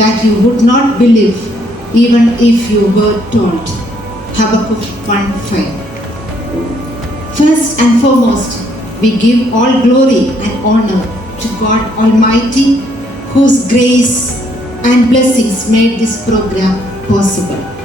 that you would not believe even if you were told. Habakkuk 1:5. First and foremost, we give all glory and honor to God Almighty, whose grace and blessings made this program possible.